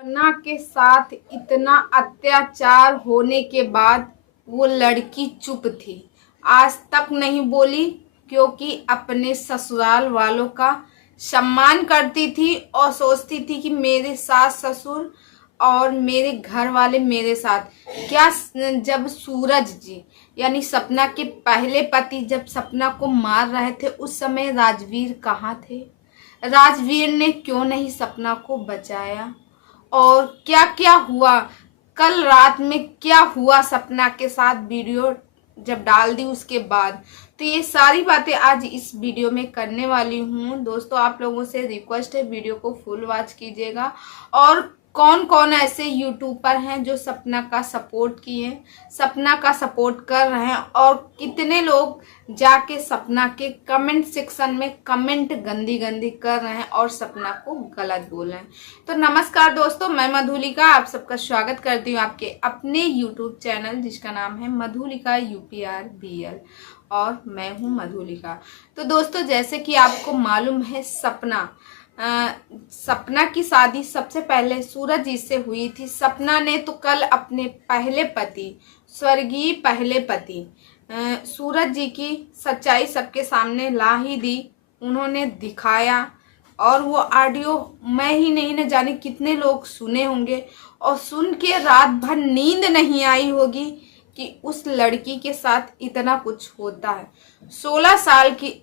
सपना के साथ इतना अत्याचार होने के बाद वो लड़की चुप थी। आज तक नहीं बोली क्योंकि अपने ससुराल वालों का सम्मान करती थी और सोचती थी कि मेरे सास ससुर और मेरे घर वाले मेरे साथ क्या। जब सूरज जी यानी सपना के पहले पति जब सपना को मार रहे थे उस समय राजवीर कहाँ थे? राजवीर ने क्यों नहीं सपना को बचाया? और क्या क्या हुआ कल रात में, क्या हुआ सपना के साथ वीडियो जब डाल दी उसके बाद। तो ये सारी बातें आज इस वीडियो में करने वाली हूँ। दोस्तों आप लोगों से रिक्वेस्ट है वीडियो को फुल वॉच कीजिएगा। और कौन कौन ऐसे यूट्यूबर हैं जो सपना का सपोर्ट किए, सपना का सपोर्ट कर रहे हैं, और कितने लोग जाके सपना के कमेंट सेक्शन में कमेंट गंदी गंदी कर रहे हैं और सपना को गलत बोल रहे हैं। तो नमस्कार दोस्तों, मैं मधुलिका आप सबका स्वागत करती हूँ आपके अपने यूट्यूब चैनल जिसका नाम है मधुलिका UPRBL और मैं हूँ मधुलिका। तो दोस्तों जैसे कि आपको मालूम है सपना की शादी सबसे पहले सूरज जी से हुई थी। सपना ने तो कल अपने पहले पति, स्वर्गीय पहले पति सूरज जी की सच्चाई सबके सामने ला ही दी। उन्होंने दिखाया और वो ऑडियो मैं ही नहीं न जाने कितने लोग सुने होंगे और सुन के रात भर नींद नहीं आई होगी कि उस लड़की के साथ इतना कुछ होता है। 16 साल की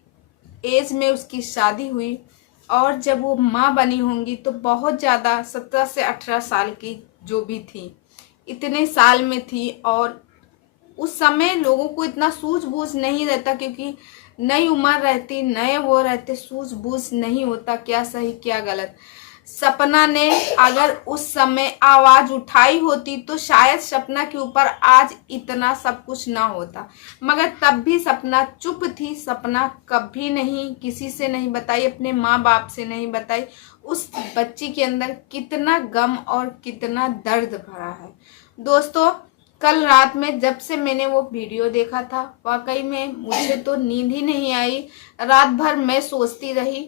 एज में उसकी शादी हुई और जब वो माँ बनी होंगी तो बहुत ज़्यादा 17 से 18 साल की जो भी थी, इतने साल में थी। और उस समय लोगों को इतना सूझबूझ नहीं रहता क्योंकि नई उम्र रहती, नए वो रहते, सूझबूझ नहीं होता क्या सही क्या गलत। सपना ने अगर उस समय आवाज उठाई होती तो शायद सपना के ऊपर आज इतना सब कुछ ना होता, मगर तब भी सपना चुप थी। सपना कभी नहीं किसी से नहीं बताई, अपने माँ बाप से नहीं बताई उस बच्ची के अंदर कितना गम और कितना दर्द भरा है। दोस्तों कल रात में जब से मैंने वो वीडियो देखा था वाकई में मुझे तो नींद ही नहीं आई। रात भर मैं सोचती रही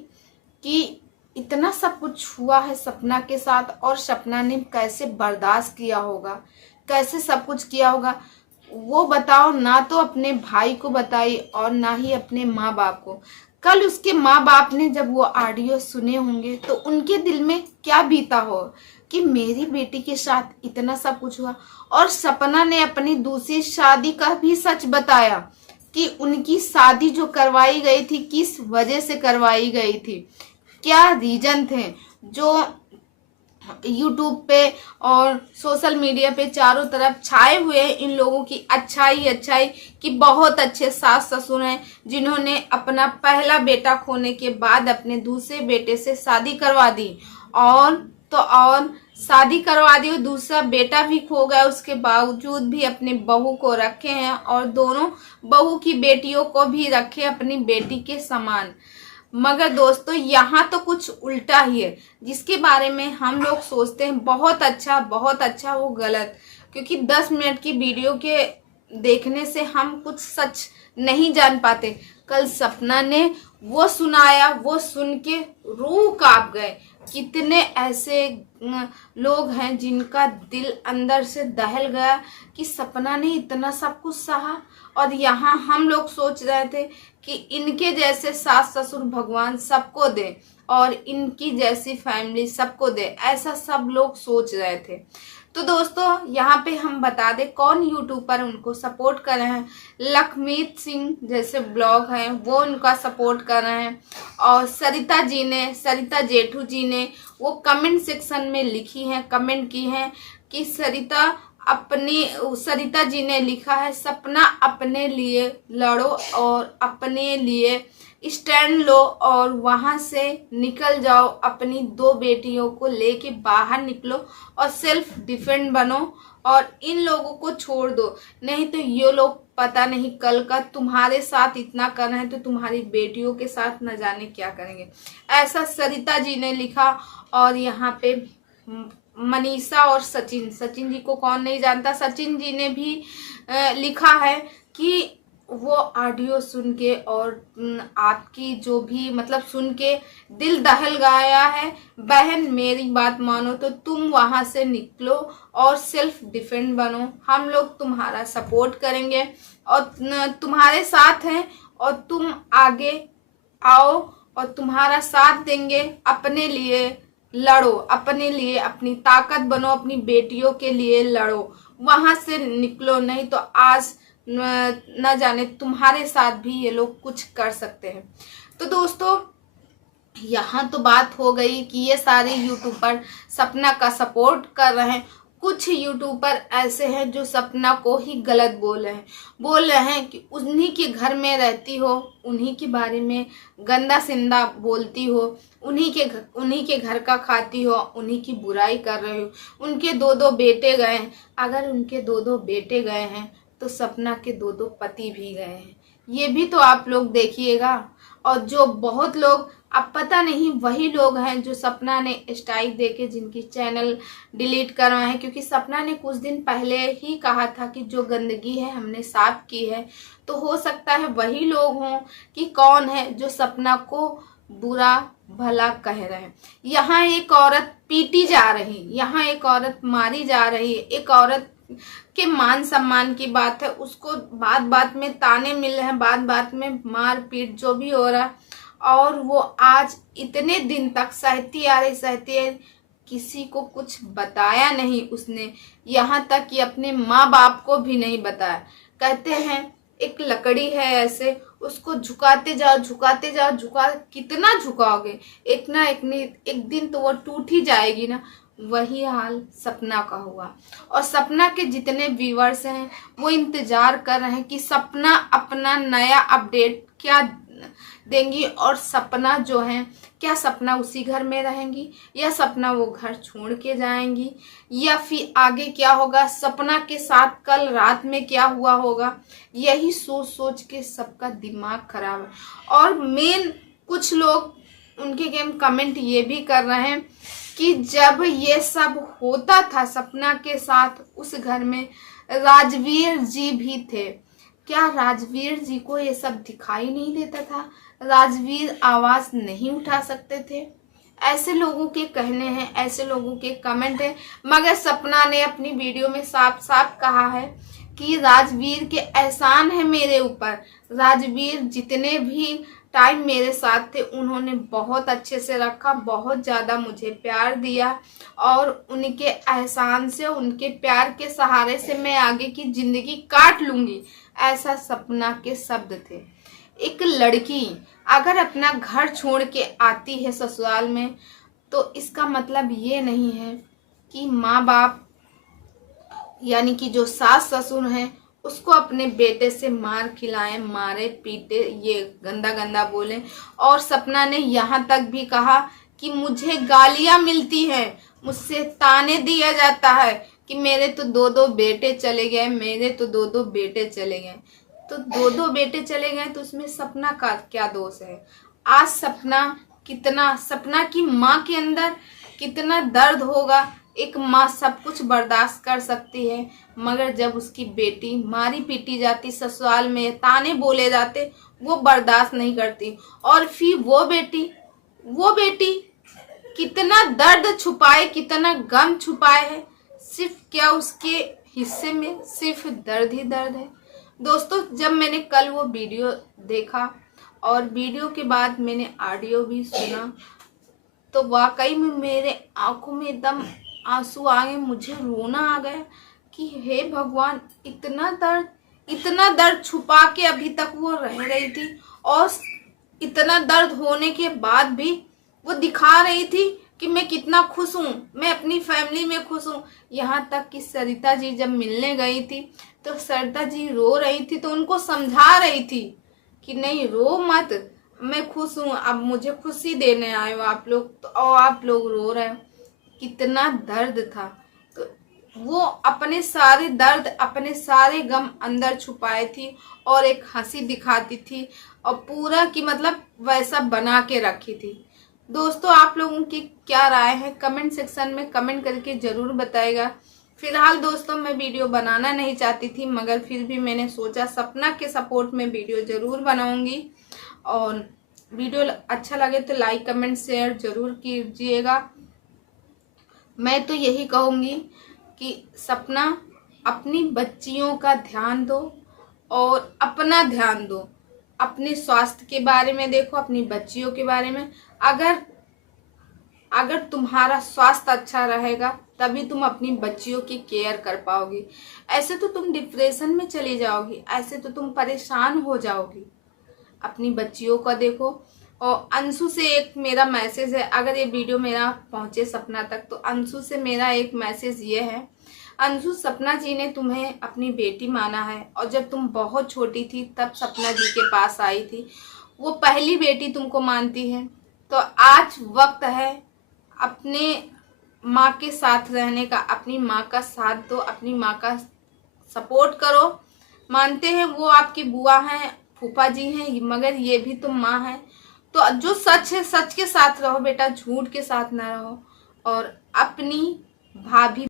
कि इतना सब कुछ हुआ है सपना के साथ और सपना ने कैसे बर्दाश्त किया होगा, कैसे सब कुछ किया होगा। वो बताओ ना, तो अपने भाई को बताई और ना ही अपने माँ बाप को। कल उसके माँ बाप ने जब वो ऑडियो सुने होंगे तो उनके दिल में क्या बीता हो कि मेरी बेटी के साथ इतना सब कुछ हुआ। और सपना ने अपनी दूसरी शादी का भी सच बताया कि उनकी शादी जो करवाई गई थी किस वजह से करवाई गई थी, क्या रीजन थे जो यूट्यूब पे और सोशल मीडिया पे चारों तरफ छाए हुए हैं। इन लोगों की अच्छाई कि बहुत अच्छे सास ससुर हैं जिन्होंने अपना पहला बेटा खोने के बाद अपने दूसरे बेटे से शादी करवा दी और शादी करवा दी, दूसरा बेटा भी खो गया, उसके बावजूद भी अपने बहू को रखे हैं और दोनों बहू की बेटियों को भी रखे अपनी बेटी के समान। मगर दोस्तों यहाँ तो कुछ उल्टा ही है जिसके बारे में हम लोग सोचते हैं बहुत अच्छा वो गलत। क्योंकि 10 मिनट की वीडियो के देखने से हम कुछ सच नहीं जान पाते। कल सपना ने वो सुनाया, वो सुन के रूह कांप गए। कितने ऐसे लोग हैं जिनका दिल अंदर से दहल गया कि सपना ने इतना सब कुछ सहा और यहाँ हम लोग सोच रहे थे कि इनके जैसे सास ससुर भगवान सबको दे और इनकी जैसी फैमिली सबको दे, ऐसा सब लोग सोच रहे थे। तो दोस्तों यहाँ पे हम बता दें कौन यूट्यूबर उनको सपोर्ट कर रहे हैं। लखमीत सिंह जैसे ब्लॉग हैं वो उनका सपोर्ट कर रहे हैं और सरिता जेठू जी ने वो कमेंट सेक्शन में लिखी हैं, कमेंट की हैं कि सरिता जी ने लिखा है सपना अपने लिए लड़ो और अपने लिए स्टैंड लो और वहां से निकल जाओ, अपनी 2 बेटियों को लेके बाहर निकलो और सेल्फ डिफेंड बनो और इन लोगों को छोड़ दो। नहीं तो ये लोग पता नहीं कल का तुम्हारे साथ इतना कर रहे हैं तो तुम्हारी बेटियों के साथ न जाने क्या करेंगे, ऐसा सरिता जी ने लिखा। और यहाँ पे मनीषा और सचिन जी को कौन नहीं जानता, सचिन जी ने भी लिखा है कि वो ऑडियो सुन के और आपकी जो भी मतलब सुन के दिल दहल गया है, बहन मेरी बात मानो तो तुम वहाँ से निकलो और सेल्फ डिफेंड बनो। हम लोग तुम्हारा सपोर्ट करेंगे और तुम्हारे साथ हैं, और तुम आगे आओ और तुम्हारा साथ देंगे। अपने लिए लड़ो, अपने लिए अपनी ताकत बनो, अपनी बेटियों के लिए लड़ो, वहां से निकलो, नहीं तो आज न जाने तुम्हारे साथ भी ये लोग कुछ कर सकते हैं। तो दोस्तों यहाँ तो बात हो गई कि ये सारे यूट्यूबर सपना का सपोर्ट कर रहे हैं। कुछ यूट्यूबर ऐसे हैं जो सपना को ही गलत बोल रहे हैं कि उन्हीं के घर में रहती हो, उन्हीं के बारे में गंदा सिंदा बोलती हो, उन्हीं के घर का खाती हो, उन्हीं की बुराई कर रहे हो। उनके दो दो बेटे गए हैं, अगर उनके दो दो बेटे गए हैं तो सपना के दो दो पति भी गए हैं, ये भी तो आप लोग देखिएगा। और जो बहुत लोग, अब पता नहीं वही लोग हैं जो सपना ने स्ट्राइक देके जिनकी चैनल डिलीट करवाए हैं, क्योंकि सपना ने कुछ दिन पहले ही कहा था कि जो गंदगी है हमने साफ की है। तो हो सकता है वही लोग हों कि कौन है जो सपना को बुरा भला कह रहे हैं। यहाँ एक औरत पीटी जा रही, यहाँ एक औरत मारी जा रही है, एक औरत के मान सम्मान की बात है, उसको बात बात में ताने मिल रहे हैं, बात बात में मार पीट जो भी हो रहा है, और वो आज इतने दिन तक सहती आ रही, किसी को कुछ बताया नहीं उसने, यहाँ तक कि अपने माँ बाप को भी नहीं बताया। कहते हैं एक लकड़ी है ऐसे, उसको झुकाते जाओ कितना झुकाओगे, एक दिन तो वो टूट ही जाएगी ना। वही हाल सपना का हुआ, और सपना के जितने व्यूअर्स हैं वो इंतजार कर रहे हैं कि सपना अपना नया अपडेट क्या देंगी, और सपना जो है क्या सपना उसी घर में रहेंगी या सपना वो घर छोड़ के जाएंगी, या फिर आगे क्या होगा, सपना के साथ कल रात में क्या हुआ होगा, यही सोच सोच के सबका दिमाग खराब है। और मेन कुछ लोग उनके गेम कमेंट ये भी कर रहे हैं कि जब ये सब होता था सपना के साथ उस घर में राजवीर जी भी थे, क्या राजवीर जी को ये सब दिखाई नहीं देता था? राजवीर आवाज नहीं उठा सकते थे? ऐसे लोगों के कहने हैं, ऐसे लोगों के कमेंट हैं। मगर सपना ने अपनी वीडियो में साफ साफ कहा है कि राजवीर के एहसान है मेरे ऊपर, राजवीर जितने भी टाइम मेरे साथ थे उन्होंने बहुत अच्छे से रखा, बहुत ज़्यादा मुझे प्यार दिया, और उनके एहसान से, उनके प्यार के सहारे से मैं आगे की ज़िंदगी काट लूँगी, ऐसा सपना के शब्द थे। एक लड़की अगर अपना घर छोड़ के आती है ससुराल में, तो इसका मतलब ये नहीं है कि माँ बाप यानी कि जो सास ससुर हैं उसको अपने बेटे से मार खिलाएं, मारे पीटे, ये गंदा गंदा बोलें। और सपना ने यहाँ तक भी कहा कि मुझे गालियाँ मिलती हैं, मुझसे ताने दिया जाता है कि मेरे तो दो दो बेटे चले गए, मेरे तो दो दो बेटे चले गए। तो दो दो बेटे चले गए तो उसमें सपना का क्या दोष है? आज सपना की माँ के अंदर कितना दर्द होगा। एक माँ सब कुछ बर्दाश्त कर सकती है, मगर जब उसकी बेटी मारी पीटी जाती, ससुराल में ताने बोले जाते, वो बर्दाश्त नहीं करती। और फिर वो बेटी कितना दर्द छुपाए, कितना गम छुपाए है, सिर्फ क्या उसके हिस्से में सिर्फ दर्द ही दर्द है। दोस्तों जब मैंने कल वो वीडियो देखा और वीडियो के बाद मैंने ऑडियो भी सुना, तो वाकई में मेरे आंखों में एकदम आंसू आ गए, मुझे रोना आ गया कि हे भगवान, इतना दर्द छुपा के अभी तक वो रह रही थी, और इतना दर्द होने के बाद भी वो दिखा रही थी कि मैं कितना खुश हूँ, मैं अपनी फैमिली में खुश हूँ। यहाँ तक कि सरिता जी जब मिलने गई थी तो सरिता जी रो रही थी, तो उनको समझा रही थी कि नहीं रो मत, मैं खुश हूँ, अब मुझे खुशी देने आए हो आप लोग, तो और आप लोग रो रहे हो। कितना दर्द था। तो वो अपने सारे दर्द, अपने सारे गम अंदर छुपाए थी और एक हंसी दिखाती थी, और पूरा की मतलब वैसा बना के रखी थी। दोस्तों आप लोगों की क्या राय है कमेंट सेक्शन में कमेंट करके ज़रूर बताएगा। फिलहाल दोस्तों मैं वीडियो बनाना नहीं चाहती थी, मगर फिर भी मैंने सोचा सपना के सपोर्ट में वीडियो ज़रूर बनाऊंगी। और वीडियो अच्छा लगे तो लाइक कमेंट शेयर ज़रूर कीजिएगा। मैं तो यही कहूँगी कि सपना अपनी बच्चियों का ध्यान दो और अपना ध्यान दो। अपने स्वास्थ्य के बारे में देखो, अपनी बच्चियों के बारे में। अगर तुम्हारा स्वास्थ्य अच्छा रहेगा तभी तुम अपनी बच्चियों की केयर कर पाओगी। ऐसे तो तुम डिप्रेशन में चली जाओगी, ऐसे तो तुम परेशान हो जाओगी। अपनी बच्चियों का देखो। और अंशु से एक मेरा मैसेज है, अगर ये वीडियो मेरा पहुंचे सपना तक, तो अंशु से मेरा एक मैसेज ये है। अंशु, सपना जी ने तुम्हें अपनी बेटी माना है, और जब तुम बहुत छोटी थी तब सपना जी के पास आई थी। वो पहली बेटी तुमको मानती है। तो आज वक्त है अपने माँ के साथ रहने का। अपनी माँ का साथ दो, अपनी माँ का सपोर्ट करो। मानते हैं वो आपकी बुआ हैं, फूफा जी हैं, मगर ये भी तो माँ है। तो जो सच है सच के साथ रहो बेटा, झूठ के साथ ना रहो। और अपनी भाभी